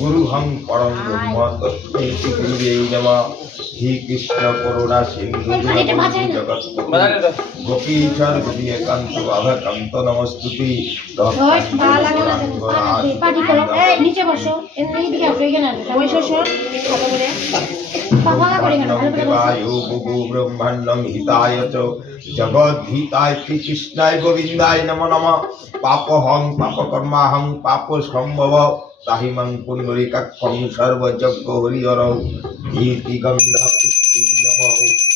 গুরুহং পরম ব্রহ্ম তস্মৈ শ্রী গুরুবে নমঃ। হে কৃষ্ণ করুণা সিন্ধু দীনবন্ধু জগৎপতে গোপীশ্বর হরি একান্ত রাধাকান্ত নমস্তুতে। নিচে বসো, এমনি দিকে আপনি এখানে আসো, বসো সর ভালো করে ব্রহ্মাণ্ডং হিতায় চ জগদ্ধিতায় শ্রীকৃষ্ণায় গোবিন্দায় নমো নমঃ। পাপহং পাপকর্মাহং পাপ সম্ভব তাহিমং পুণ্ডরীকাক্ষং সর্বযজ্ঞ হরিহরৌ ইতি গন্ধ পুষ্টি নমঃ।